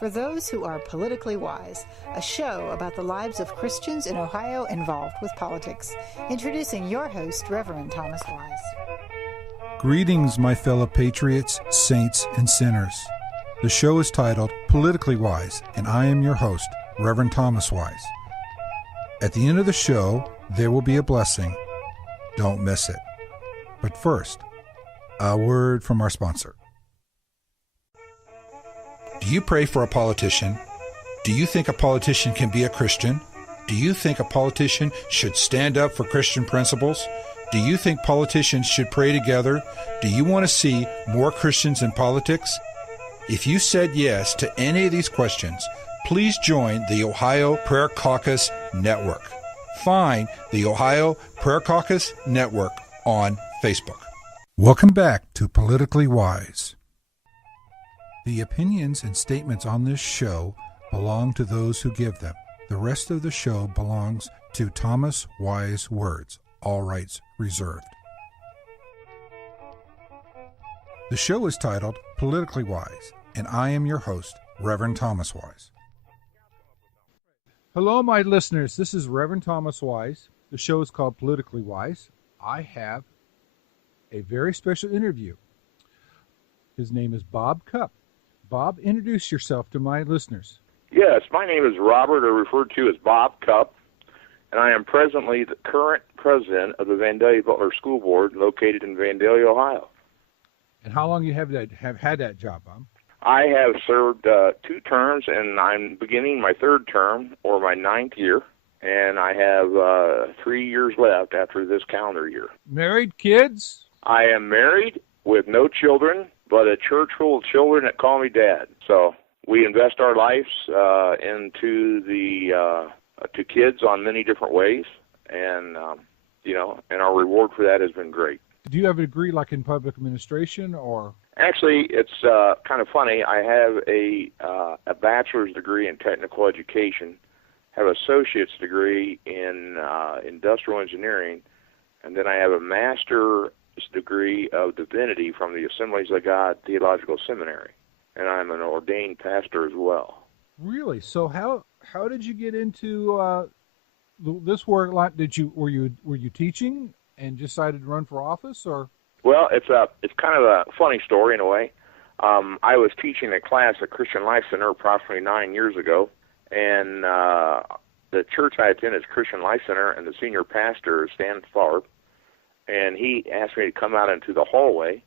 for those who are politically wise, a show about the lives of Christians in Ohio involved with politics. Introducing your host, Reverend Thomas Wise. Greetings, my fellow patriots, saints, and sinners. The show is titled Politically Wise, and I am your host, Reverend Thomas Wise. At the end of the show, there will be a blessing. Don't miss it. But first, a word from our sponsor. Do you pray for a politician? Do you think a politician can be a Christian? Do you think a politician should stand up for Christian principles? Do you think politicians should pray together? Do you want to see more Christians in politics? If you said yes to any of these questions, please join the Ohio Prayer Caucus Network. Find the Ohio Prayer Caucus Network on Facebook. Welcome back to Politically Wise. The opinions and statements on this show belong to those who give them. The rest of the show belongs to Thomas Wise Words, all rights reserved. The show is titled Politically Wise, and I am your host, Reverend Thomas Wise. Hello, my listeners. This is Reverend Thomas Wise. The show is called Politically Wise. I have a very special interview. His name is Bob Cupp. Bob, introduce yourself to my listeners. Yes, my name is Robert, or referred to as Bob Cupp, and I am presently the current president of the Vandalia Butler School Board located in Vandalia, Ohio. And how long you have had that job, Bob? I have served 2 terms, and I'm beginning my 3rd term, or my 9th year, and I have 3 years left after this calendar year. Married, kids? I am married with no children, but a church full of children that call me Dad. So we invest our lives into to kids on many different ways, and and our reward for that has been great. Do you have a degree like in public administration, or? Actually, it's kind of funny. I have a bachelor's degree in technical education, have an associate's degree in industrial engineering, and then I have a master's degree of divinity from the Assemblies of God Theological Seminary, and I'm an ordained pastor as well. Really? So how did you get into this work? Were you teaching and decided to run for office, or? Well, it's kind of a funny story in a way. I was teaching a class at Christian Life Center approximately 9 years ago, and the church I attend is Christian Life Center, and the senior pastor is Stan Tharp, and he asked me to come out into the hallway,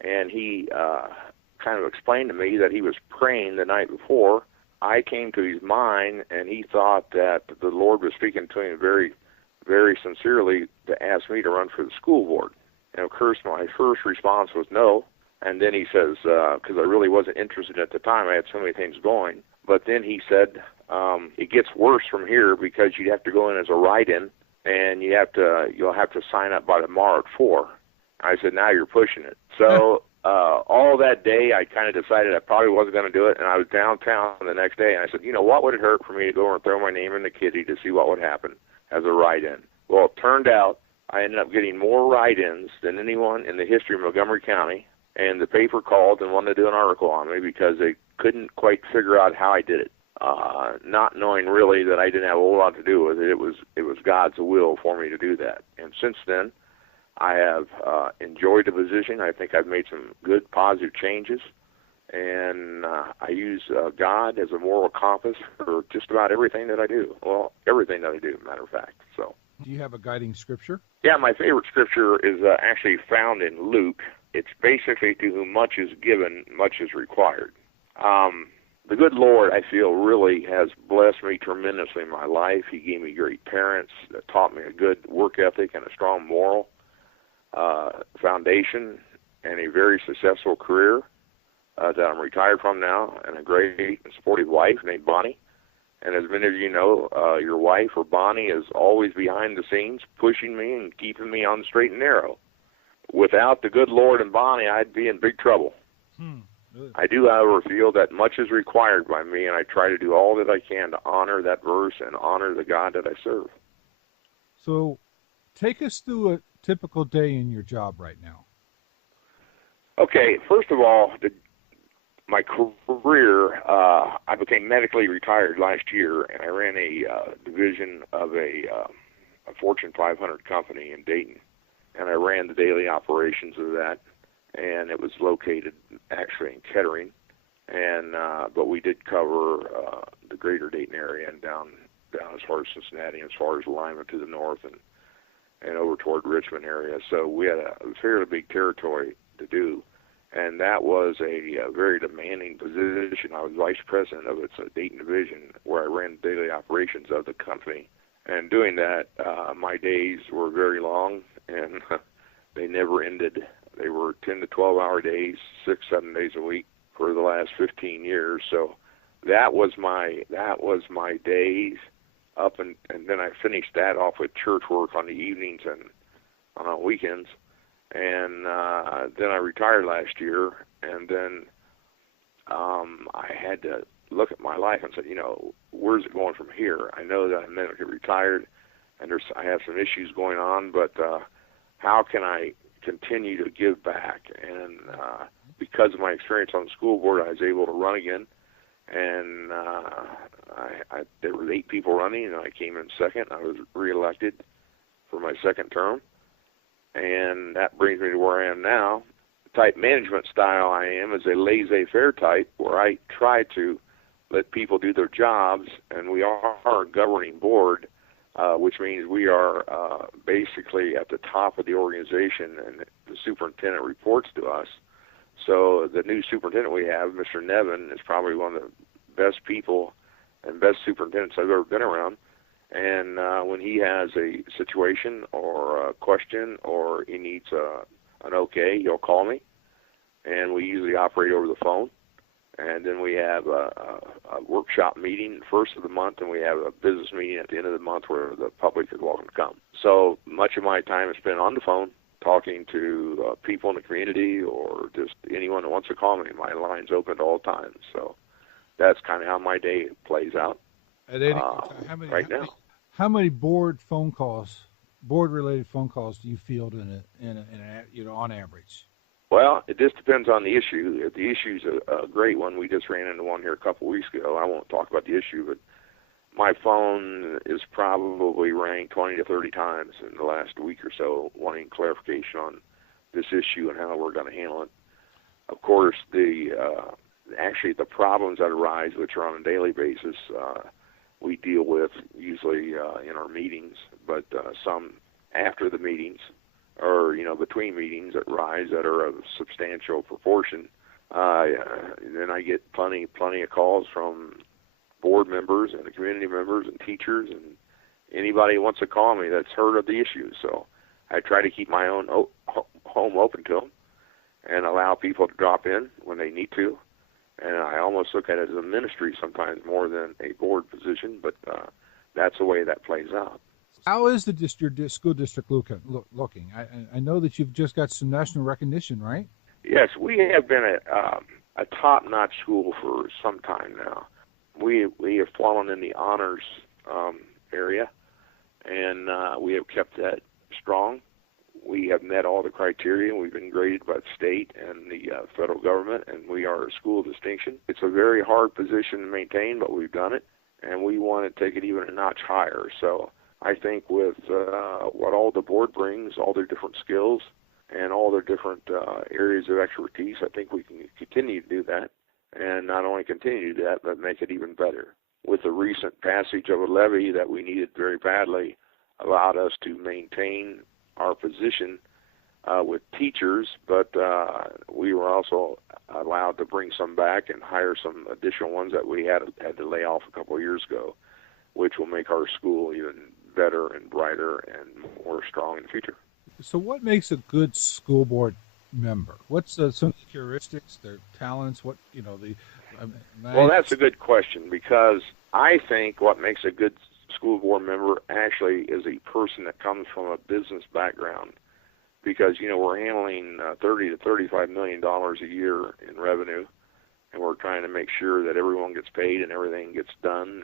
and he kind of explained to me that he was praying the night before. I came to his mind, and he thought that the Lord was speaking to him very, very sincerely to ask me to run for the school board. And of course, my first response was no. And then he says, because I really wasn't interested at the time, I had so many things going. But then he said, it gets worse from here because you'd have to go in as a write-in, and you'll have to sign up by tomorrow at 4. I said, now you're pushing it. So all that day, I kind of decided I probably wasn't going to do it, and I was downtown the next day, and I said, what would it hurt for me to go and throw my name in the kitty to see what would happen as a write-in? Well, it turned out I ended up getting more write-ins than anyone in the history of Montgomery County, and the paper called and wanted to do an article on me because they couldn't quite figure out how I did it, not knowing really that I didn't have a whole lot to do with it. It was God's will for me to do that. And since then, I have enjoyed the position. I think I've made some good, positive changes, and I use God as a moral compass for just about everything that I do. Well, everything that I do, matter of fact. So. Do you have a guiding scripture? Yeah, my favorite scripture is actually found in Luke. It's basically, to whom much is given, much is required. The good Lord, I feel, really has blessed me tremendously in my life. He gave me great parents that taught me a good work ethic and a strong moral foundation, and a very successful career that I'm retired from now, and a great and supportive wife named Bonnie. And as many of you know, your wife, or Bonnie, is always behind the scenes, pushing me and keeping me on the straight and narrow. Without the good Lord and Bonnie, I'd be in big trouble. Really? I do, however, feel that much is required by me, and I try to do all that I can to honor that verse and honor the God that I serve. So take us through a typical day in your job right now. Okay, first of all, my career, I became medically retired last year, and I ran a division of a Fortune 500 company in Dayton, and I ran the daily operations of that, and it was located actually in Kettering, and but we did cover the greater Dayton area and down as far as Cincinnati, as far as Lima to the north, and over toward Richmond area. So we had a fairly big territory to do. And that was a very demanding position. I was vice president of its Dayton division, where I ran the daily operations of the company. And doing that, my days were very long, and they never ended. They were 10 to 12-hour days, 6-7 days a week for the last 15 years. So that was my days up, and then I finished that off with church work on the evenings and on weekends. And then I retired last year, and then I had to look at my life and say, where's it going from here? I know that I'm medically retired, and I have some issues going on, but how can I continue to give back? And because of my experience on the school board, I was able to run again, and there were 8 people running, and I came in second. I was reelected for my second term. And that brings me to where I am now. The type management style I am is a laissez-faire type, where I try to let people do their jobs, and we are a governing board, which means we are basically at the top of the organization, and the superintendent reports to us. So the new superintendent we have, Mr. Nevin, is probably one of the best people and best superintendents I've ever been around. And when he has a situation or a question or he needs an okay, he'll call me, and we usually operate over the phone. And then we have a workshop meeting first of the month, and we have a business meeting at the end of the month where the public is welcome to come. So much of my time is spent on the phone talking to people in the community or just anyone that wants to call me. My line's open at all times. So that's kind of how my day plays out. At any, now. How many board-related phone calls do you field on average? Well, it just depends on the issue. If the issue's a great one, we just ran into one here a couple weeks ago. I won't talk about the issue, but my phone is probably rang 20 to 30 times in the last week or so, wanting clarification on this issue and how we're going to handle it. Of course, the problems that arise, which are on a daily basis, we deal with usually in our meetings, but some after the meetings or, between meetings that rise that are of substantial proportion. Then I get plenty of calls from board members and the community members and teachers and anybody who wants to call me that's heard of the issue. So I try to keep my own home open to them and allow people to drop in when they need to. And I almost look at it as a ministry sometimes more than a board position, but that's the way that plays out. How is your school district looking? I know that you've just got some national recognition, right? Yes, we have been a top-notch school for some time now. We have fallen in the honors area, and we have kept that strong. We have met all the criteria. We've been graded by the state and the federal government, and we are a school of distinction. It's a very hard position to maintain, but we've done it, and we want to take it even a notch higher. So I think with what all the board brings, all their different skills, and all their different areas of expertise, I think we can continue to do that, and not only continue to do that, but make it even better. With the recent passage of a levy that we needed very badly, allowed us to maintain our position with teachers, but we were also allowed to bring some back and hire some additional ones that we had to lay off a couple of years ago, which will make our school even better and brighter and more strong in the future. So what makes a good school board member? What's some of the characteristics, their talents, well, that's a good question, because I think what makes a good school board member actually is a person that comes from a business background, because we're handling $30 to $35 million a year in revenue, and we're trying to make sure that everyone gets paid and everything gets done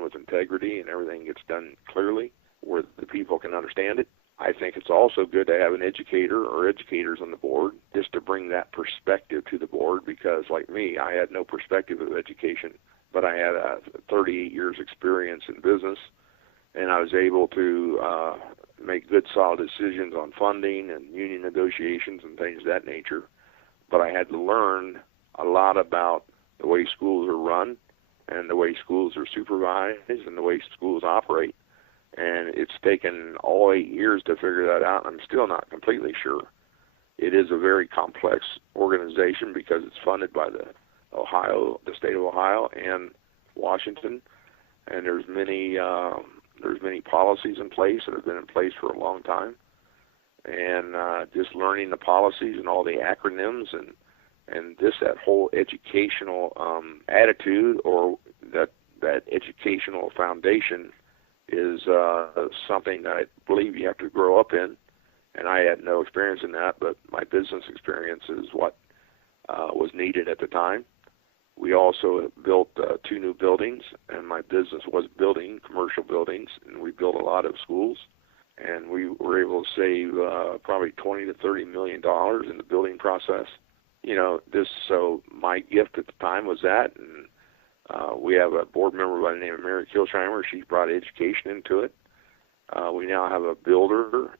with integrity and everything gets done clearly where the people can understand it. I think it's also good to have an educator or educators on the board just to bring that perspective to the board, because like me, I had no perspective of education, but I had 38 years experience in business, and I was able to make good, solid decisions on funding and union negotiations and things of that nature. But I had to learn a lot about the way schools are run and the way schools are supervised and the way schools operate. And it's taken all 8 years to figure that out. I'm still not completely sure. It is a very complex organization because it's funded by the state of Ohio and Washington, and there's many policies in place that have been in place for a long time. And just learning the policies and all the acronyms and that whole educational attitude, or that educational foundation, is something that I believe you have to grow up in. And I had no experience in that, but my business experience is what was needed at the time. We also built 2 new buildings, and my business was building commercial buildings, and we built a lot of schools. And we were able to save probably $20 to $30 million in the building process. So my gift at the time was that, and we have a board member by the name of Mary Kilsheimer. She's brought education into it. We now have a builder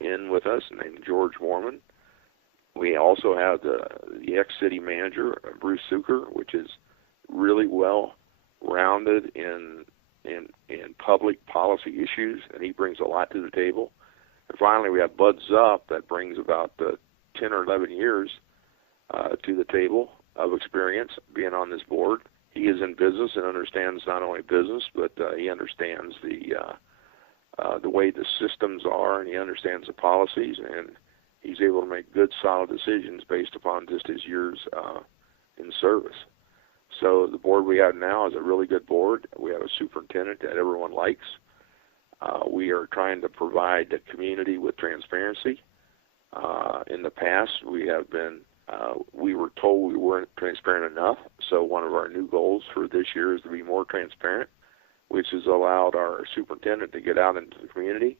in with us named George Warman. We also have the ex-city manager, Bruce Zucker, which is really well-rounded in public policy issues, and he brings a lot to the table. And finally, we have Bud Zupp that brings about 10 or 11 years to the table of experience being on this board. He is in business and understands not only business, but he understands the way the systems are, and he understands the policies, and he's able to make good, solid decisions based upon just his years in service. So the board we have now is a really good board. We have a superintendent that everyone likes. We are trying to provide the community with transparency. In the past, we were told we weren't transparent enough, so one of our new goals for this year is to be more transparent, which has allowed our superintendent to get out into the community,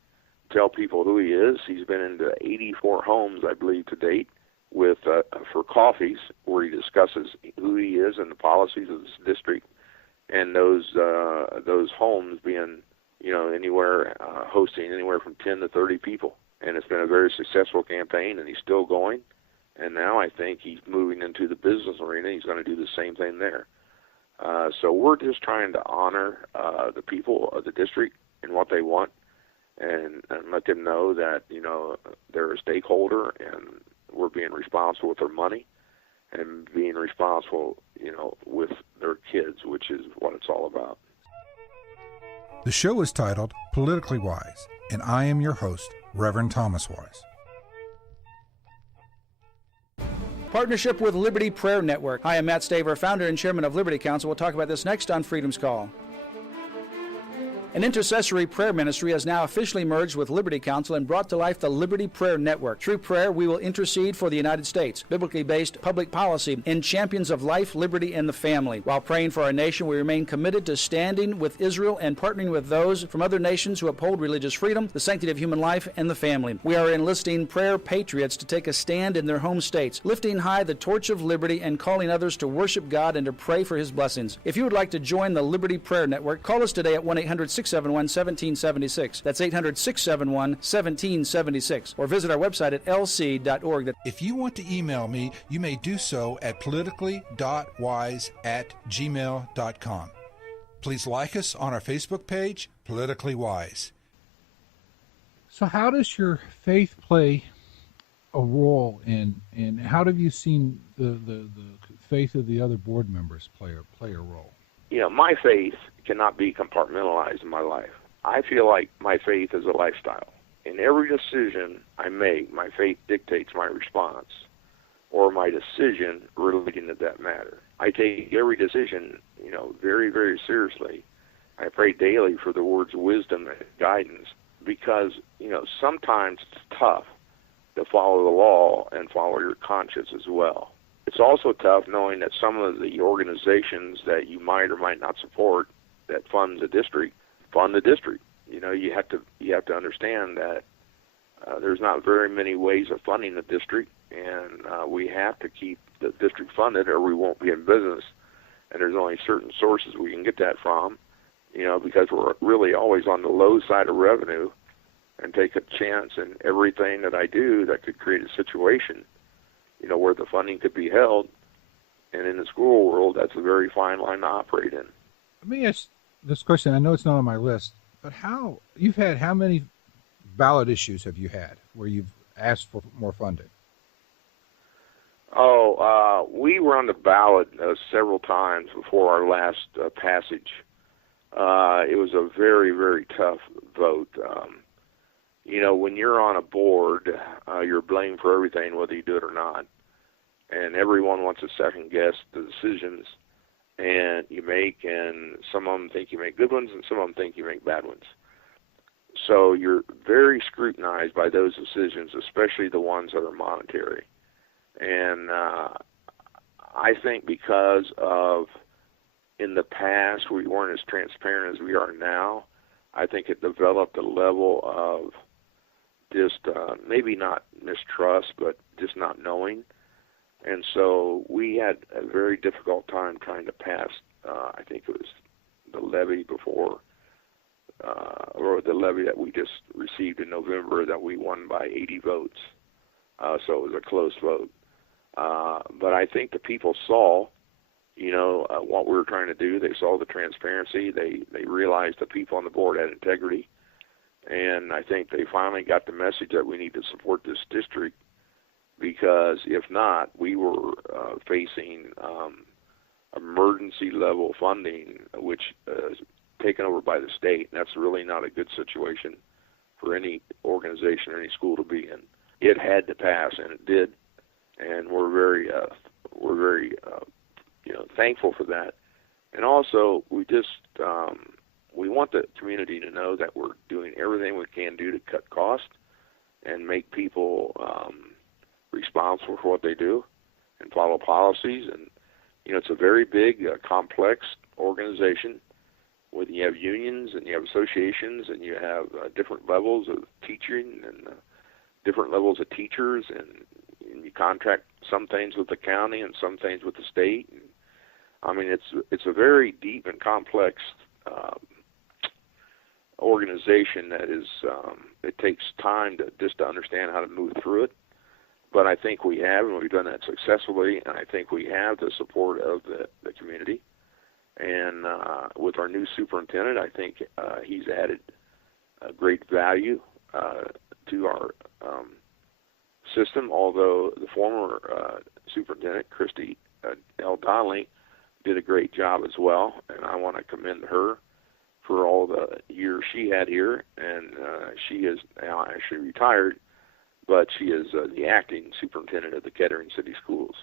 tell people who he is. He's been into 84 homes, I believe, to date, for coffees, where he discusses who he is and the policies of this district, and those homes being, hosting anywhere from 10 to 30 people. And it's been a very successful campaign, and he's still going. And now I think he's moving into the business arena. He's going to do the same thing there. So we're just trying to honor the people of the district and what they want, and let them know that, they're a stakeholder, and we're being responsible with their money and being responsible, with their kids, which is what it's all about. The show is titled Politically Wise, and I am your host, Reverend Thomas Wise. Partnership with Liberty Prayer Network. Hi, I'm Matt Staver, founder and chairman of Liberty Council. We'll talk about this next on Freedom's Call. An intercessory prayer ministry has now officially merged with Liberty Council and brought to life the Liberty Prayer Network. Through prayer, we will intercede for the United States, biblically based public policy, and champions of life, liberty, and the family. While praying for our nation, we remain committed to standing with Israel and partnering with those from other nations who uphold religious freedom, the sanctity of human life, and the family. We are enlisting prayer patriots to take a stand in their home states, lifting high the torch of liberty and calling others to worship God and to pray for His blessings. If you would like to join the Liberty Prayer Network, call us today at 1-800-671-1776. That's 800-671-1776. Or visit our website at lc.org. If you want to email me, you may do so at politically.wise@gmail.com. Please like us on our Facebook page, Politically Wise. So how does your faith play a role in how have you seen the faith of the other board members play a role? My faith cannot be compartmentalized in my life. I feel like my faith is a lifestyle. In every decision I make, my faith dictates my response or my decision relating to that matter. I take every decision, very, very seriously. I pray daily for the words of wisdom and guidance because, sometimes it's tough to follow the law and follow your conscience as well. It's also tough knowing that some of the organizations that you might or might not support that fund the district. You have to understand that there's not very many ways of funding the district, and we have to keep the district funded or we won't be in business. And there's only certain sources we can get that from, because we're really always on the low side of revenue, and take a chance in everything that I do that could create a situation, where the funding could be held. And in the school world, that's a very fine line to operate in. Let me ask this question. I know it's not on my list, but how many ballot issues have you had where you've asked for more funding? We were on the ballot several times before our last passage. It was a very, very tough vote. When you're on a board, you're blamed for everything, whether you do it or not. And everyone wants to second guess the decisions and you make, and some of them think you make good ones and some of them think you make bad ones. So you're very scrutinized by those decisions, especially the ones that are monetary. And I think because of, in the past, we weren't as transparent as we are now, I think it developed a level of just maybe not mistrust, but just not knowing. And so we had a very difficult time trying to pass, I think it was the levy before, or the levy that we just received in November that we won by 80 votes. So it was a close vote. But I think the people saw, what we were trying to do. They saw the transparency. They realized the people on the board had integrity. And I think they finally got the message that we need to support this district, because if not, we were facing emergency level funding, which is taken over by the state. And that's really not a good situation for any organization or any school to be in. It had to pass, and it did. And we're very thankful for that. And also, we want the community to know that we're doing everything we can do to cut costs and make people responsible for what they do and follow policies. And it's a very big, complex organization. When you have unions and you have associations and you have different levels of teaching and different levels of teachers, and you contract some things with the county and some things with the state. And, it's a very deep and complex organization that is. It takes time to understand how to move through it. But I think we have, and we've done that successfully. And I think we have the support of the community. And with our new superintendent, I think he's added a great value to our system, although the former superintendent, Christy L. Donnelly, did a great job as well, and I want to commend her for all the years she had here, and she is now actually retired, but she is the acting superintendent of the Kettering City Schools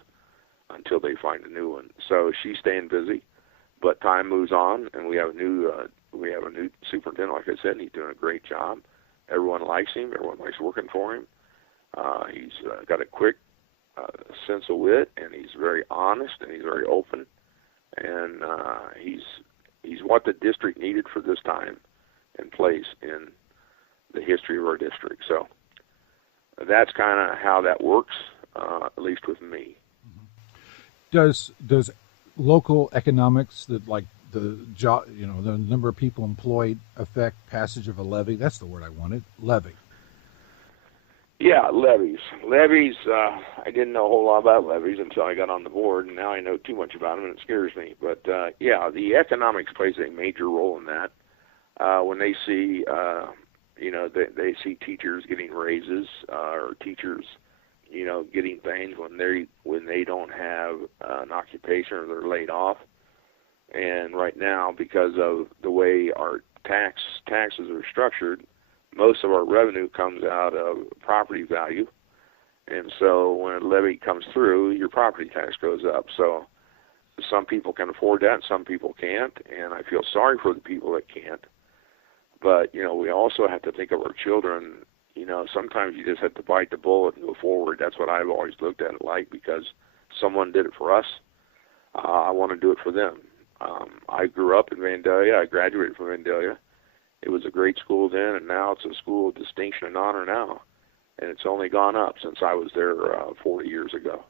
until they find a new one. So she's staying busy, but time moves on, and we have a new superintendent, like I said, and he's doing a great job. Everyone likes him. Everyone likes working for him. He's got a quick sense of wit, and he's very honest, and he's very open, and he's what the district needed for this time and place in the history of our district. So that's kind of how that works, at least with me. Does local economics, that like the job, the number of people employed, affect passage of a levy? That's the word I wanted. Levy. Yeah, levies. Levies, I didn't know a whole lot about levies until I got on the board, and now I know too much about them, and it scares me. But, the economics plays a major role in that. When they see, they see teachers getting raises, or teachers, getting things when they don't have an occupation or they're laid off. And right now, because of the way our taxes are structured, most of our revenue comes out of property value. And so when a levy comes through, your property tax goes up. So some people can afford that, some people can't, and I feel sorry for the people that can't. But, we also have to think of our children. Sometimes you just have to bite the bullet and go forward. That's what I've always looked at it like, because someone did it for us. I want to do it for them. I grew up in Vandalia. I graduated from Vandalia. It was a great school then, and now it's a school of distinction and honor now. and it's only gone up since I was there 40 years ago.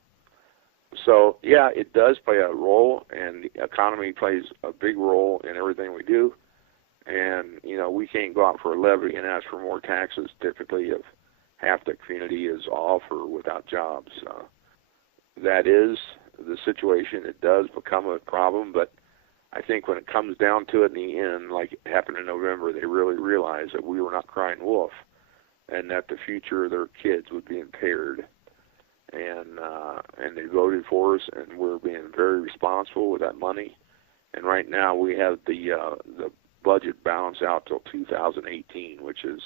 So, yeah, it does play a role, and the economy plays a big role in everything we do. And, you know, we can't go out for a levy and ask for more taxes typically if half the community is off or without jobs. That is the situation. It does become a problem, but I think when it comes down to it in the end, like it happened in November, they really realized that we were not crying wolf and that the future of their kids would be impaired. And they voted for us, and we're being very responsible with that money. And right now we have the budget balance out till 2018, which is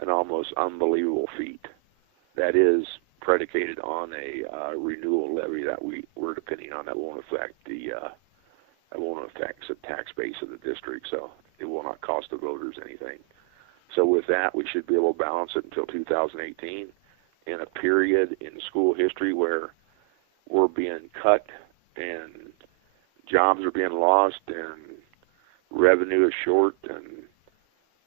an almost unbelievable feat. That is predicated on a renewal levy that we're depending on. That won't affect the tax base of the district, so it will not cost the voters anything. So with that, we should be able to balance it until 2018 in a period in school history where we're being cut and jobs are being lost and revenue is short. And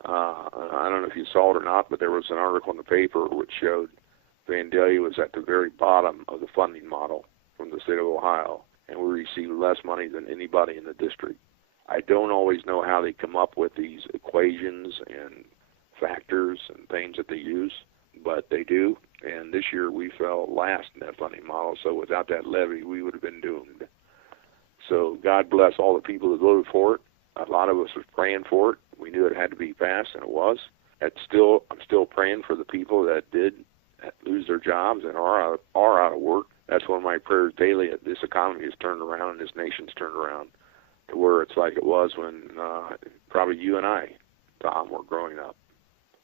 I don't know if you saw it or not, but there was an article in the paper which showed Vandalia was at the very bottom of the funding model from the state of Ohio, and we receive less money than anybody in the district. I don't always know how they come up with these equations and factors and things that they use, but they do. And this year we fell last in that funding model, so without that levy, we would have been doomed. So God bless all the people that voted for it. A lot of us was praying for it. We knew it had to be passed, and it was. I'm still praying for the people that did lose their jobs and are out of work. That's one of my prayers daily. That this economy has turned around and this nation's turned around to where it's like it was when probably you and I, Tom, were growing up.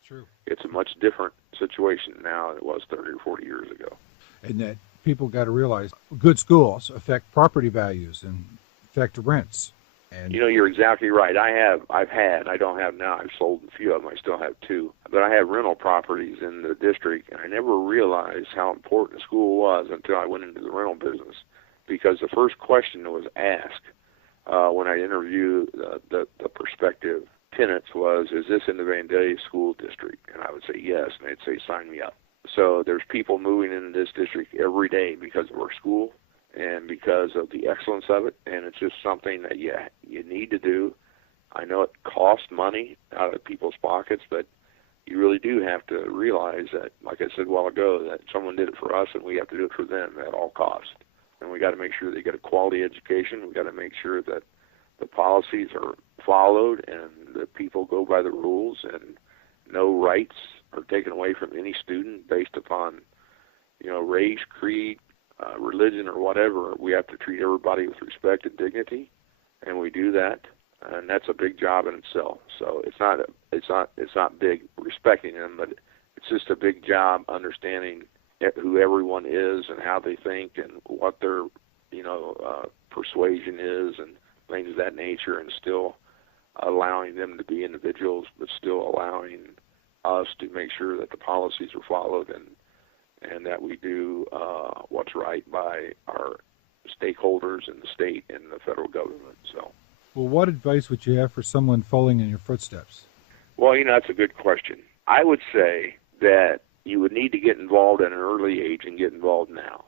True. It's a much different situation now than it was 30 or 40 years ago. And that people got to realize good schools affect property values and affect rents. And you know, you're exactly right. I don't have now. I've sold a few of them. I still have two. But I have rental properties in the district, and I never realized how important school was until I went into the rental business. Because the first question that was asked when I interviewed the prospective tenants was, is this in the Vandalia School District? And I would say yes, and they'd say, sign me up. So there's people moving into this district every day because of our school and because of the excellence of it, and it's just something that you need to do. I know it costs money out of people's pockets, but you really do have to realize that, like I said a while ago, that someone did it for us and we have to do it for them at all costs. And we got to make sure they get a quality education. We got to make sure that the policies are followed and the people go by the rules, and no rights are taken away from any student based upon, race, creed, religion, or whatever. We have to treat everybody with respect and dignity, and we do that, and that's a big job in itself. So it's not big respecting them, but it's just a big job understanding who everyone is and how they think and what their persuasion is and things of that nature, and still allowing them to be individuals, but still allowing us to make sure that the policies are followed and that we do what's right by our stakeholders in the state and the federal government. So, well, what advice would you have for someone following in your footsteps? Well, that's a good question. I would say that you would need to get involved at an early age and get involved now.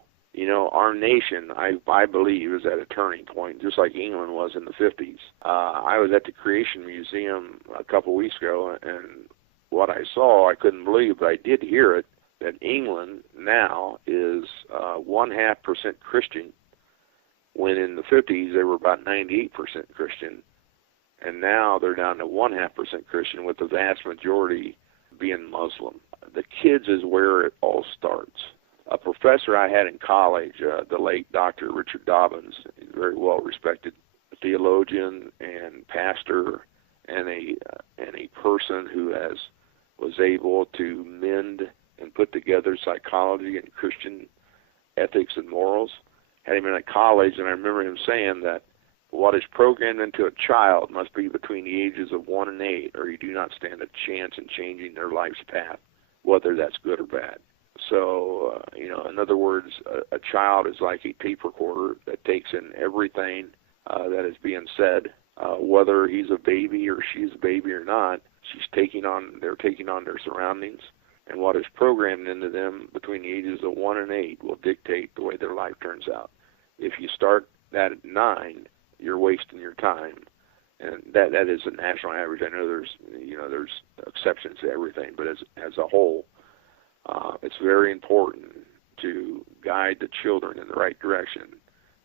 Our nation, I believe, is at a turning point, just like England was in the 50s. I was at the Creation Museum a couple weeks ago, and what I saw, I couldn't believe, but I did hear it, that England now is 0.5% Christian, when in the 50s they were about 98% Christian, and now they're down to 0.5% Christian, with the vast majority being Muslim. The kids is where it all starts. A professor I had in college, the late Dr. Richard Dobbins, he's a very well-respected theologian and pastor, and a person who was able to mend and put together psychology and Christian ethics and morals. Had him in a college, and I remember him saying that what is programmed into a child must be between the ages of 1 and 8, or you do not stand a chance in changing their life's path, whether that's good or bad. So, in other words, a child is like a tape recorder that takes in everything that is being said, whether he's a baby or she's a baby or not. They're taking on their surroundings, And what is programmed into them between the ages of 1 and 8 will dictate the way their life turns out. If you start that at 9, you're wasting your time. And that is a national average. I know there's exceptions to everything, but as a whole, it's very important to guide the children in the right direction,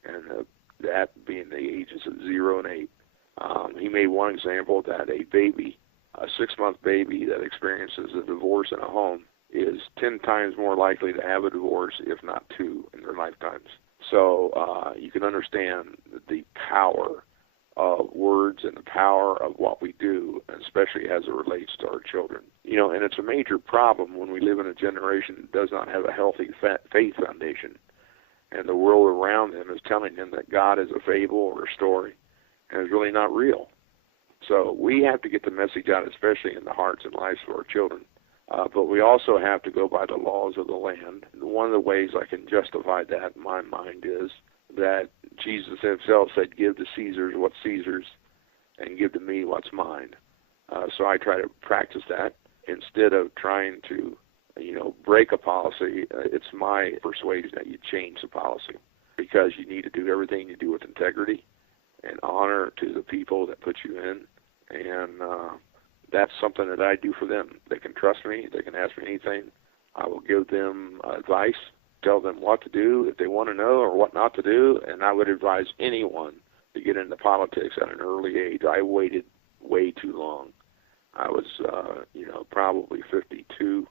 and that being the ages of 0 and 8. He made one example that a 6-month baby that experiences a divorce in a home is 10 times more likely to have a divorce, if not 2, in their lifetimes. So you can understand the power of words and the power of what we do, especially as it relates to our children. And it's a major problem when we live in a generation that does not have a healthy faith foundation, and the world around them is telling them that God is a fable or a story, and is really not real. So we have to get the message out, especially in the hearts and lives of our children. But we also have to go by the laws of the land. One of the ways I can justify that in my mind is that Jesus himself said, give to Caesar what's Caesar's and give to me what's mine. So I try to practice that instead of trying to, break a policy. It's my persuasion that you change the policy, because you need to do everything you do with integrity and honor to the people that put you in. And that's something that I do for them. They can trust me. They can ask me anything. I will give them advice, tell them what to do if they want to know, or what not to do. And I would advise anyone to get into politics at an early age. I waited way too long. I was, probably 52,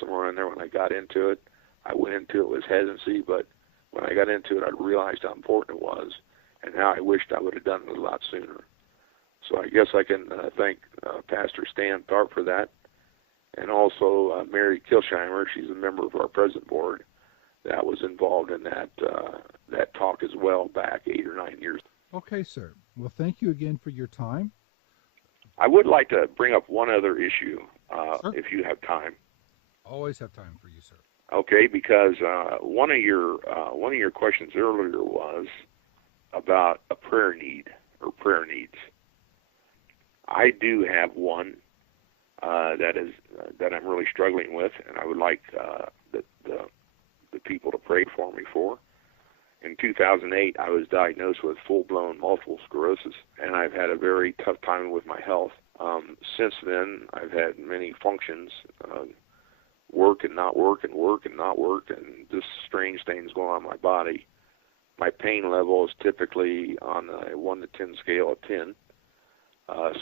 somewhere in there when I got into it. I went into it with hesitancy, but when I got into it, I realized how important it was and how I wished I would have done it a lot sooner. So I guess I can thank Pastor Stan Tharp for that, and also Mary Kilsheimer. She's a member of our present board that was involved in that talk as well back 8 or 9 years. Okay, sir. Well, thank you again for your time. I would like to bring up one other issue, Sure. if you have time. Always have time for you, sir. Okay, because one of your questions earlier was about a prayer need or prayer needs. I do have one that I'm really struggling with, and I would like the people to pray for me for. In 2008, I was diagnosed with full-blown multiple sclerosis, and I've had a very tough time with my health. Since then, I've had many functions, work and not work, and work and not work, and just strange things going on in my body. My pain level is typically on a 1 to 10 scale of 10.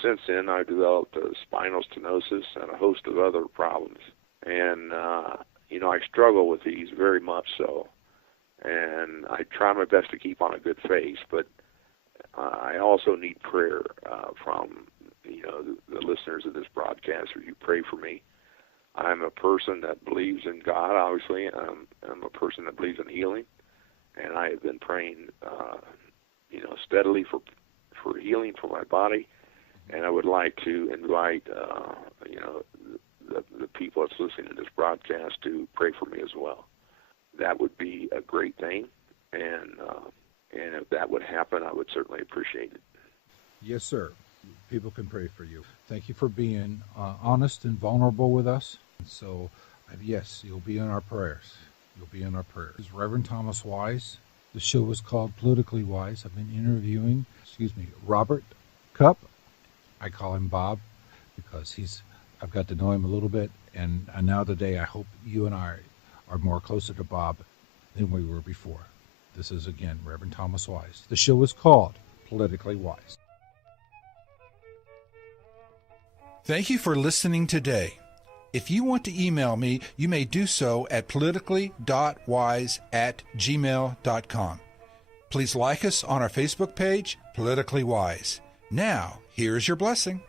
Since then, I've developed spinal stenosis and a host of other problems. And, I struggle with these very much so. And I try my best to keep on a good face, but I also need prayer from, the listeners of this broadcast. Would you pray for me? I'm a person that believes in God, obviously. I'm a person that believes in healing. And I have been praying, steadily for healing for my body. And I would like to invite, the people that's listening to this broadcast to pray for me as well. That would be a great thing. And if that would happen, I would certainly appreciate it. Yes, sir. People can pray for you. Thank you for being honest and vulnerable with us. So, yes, you'll be in our prayers. You'll be in our prayers. This is Reverend Thomas Wise. The show is called Politically Wise. I've been interviewing, Robert Cupp. I call him Bob because I've got to know him a little bit. And now today, I hope you and I are more closer to Bob than we were before. This is, again, Reverend Thomas Wise. The show is called Politically Wise. Thank you for listening today. If you want to email me, you may do so at politically.wise@gmail.com. Please like us on our Facebook page, Politically Wise. Now, here's your blessing.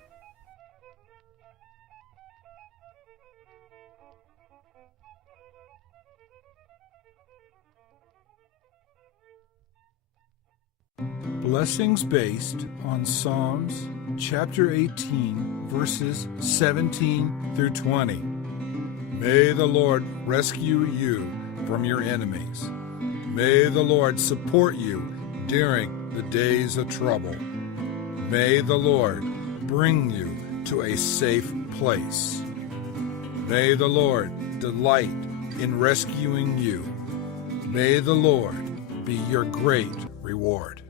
Blessings based on Psalms chapter 18, verses 17 through 20. May the Lord rescue you from your enemies. May the Lord support you during the days of trouble. May the Lord bring you to a safe place. May the Lord delight in rescuing you. May the Lord be your great reward.